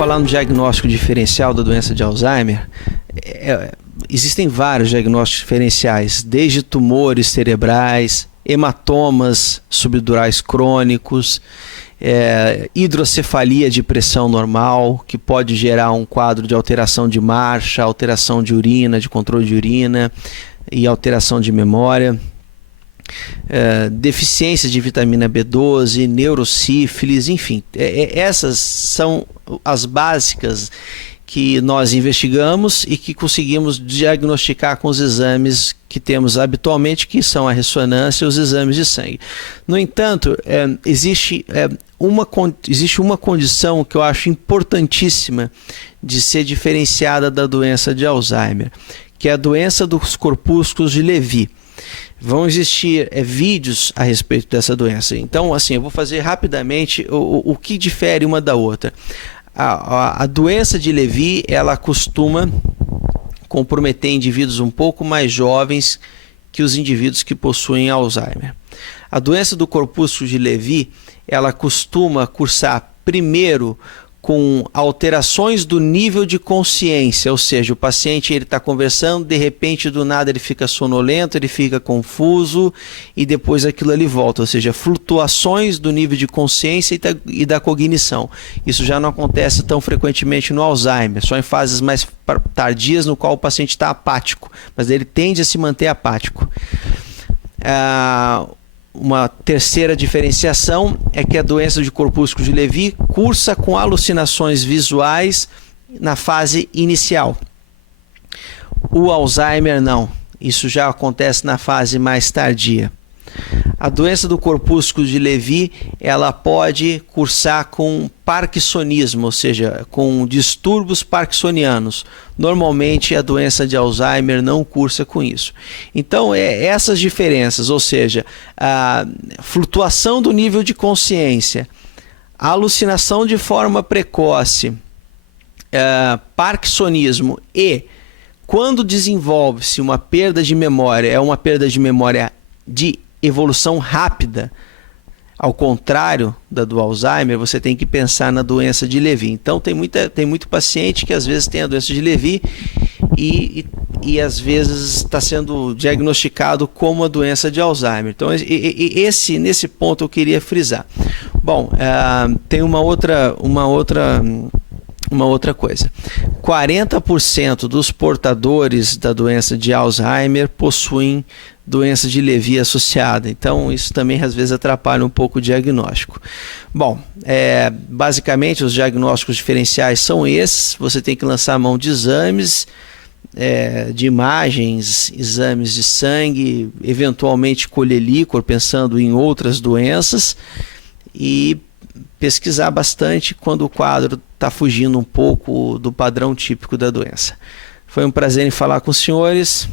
falar no diagnóstico diferencial da doença de Alzheimer, existem vários diagnósticos diferenciais, desde tumores cerebrais, hematomas subdurais crônicos, hidrocefalia de pressão normal, que pode gerar um quadro de alteração de marcha, alteração de urina, de controle de urina e alteração de memória. Deficiência de vitamina B12, neurosífilis, enfim, essas são as básicas que nós investigamos e que conseguimos diagnosticar com os exames que temos habitualmente, que são a ressonância e os exames de sangue. No entanto, existe uma condição que eu acho importantíssima de ser diferenciada da doença de Alzheimer, que é a doença dos corpúsculos de Levy. Vão existir vídeos a respeito dessa doença. Então, assim, eu vou fazer rapidamente o que difere uma da outra. A doença de Levy, ela costuma comprometer indivíduos um pouco mais jovens que os indivíduos que possuem Alzheimer. A doença do corpúsculo de Levy, ela costuma cursar primeiro com alterações do nível de consciência, ou seja, o paciente está conversando, de repente do nada ele fica sonolento, ele fica confuso e depois aquilo ali volta, ou seja, flutuações do nível de consciência e da cognição. Isso já não acontece tão frequentemente no Alzheimer, só em fases mais tardias no qual o paciente está apático, mas ele tende a se manter apático. Uma terceira diferenciação é que a doença de corpúsculo de Levy cursa com alucinações visuais na fase inicial. O Alzheimer não, isso já acontece na fase mais tardia. A doença do corpúsculo de Levy, ela pode cursar com parkinsonismo, ou seja, com distúrbios parkinsonianos. Normalmente a doença de Alzheimer não cursa com isso. Então, essas diferenças, ou seja, a flutuação do nível de consciência, a alucinação de forma precoce, parkinsonismo e quando desenvolve-se uma perda de memória, é uma perda de memória de evolução rápida, ao contrário da do Alzheimer, você tem que pensar na doença de Levy. Então tem muito paciente que às vezes tem a doença de Levy e às vezes está sendo diagnosticado como a doença de Alzheimer. Então nesse ponto eu queria frisar. Bom, tem uma outra coisa. 40% dos portadores da doença de Alzheimer possuem doença de Levy associada. Então, isso também às vezes atrapalha um pouco o diagnóstico. Bom, basicamente os diagnósticos diferenciais são esses. Você tem que lançar a mão de exames, de imagens, exames de sangue, eventualmente colher líquor, pensando em outras doenças, e pesquisar bastante quando o quadro está fugindo um pouco do padrão típico da doença. Foi um prazer em falar com os senhores.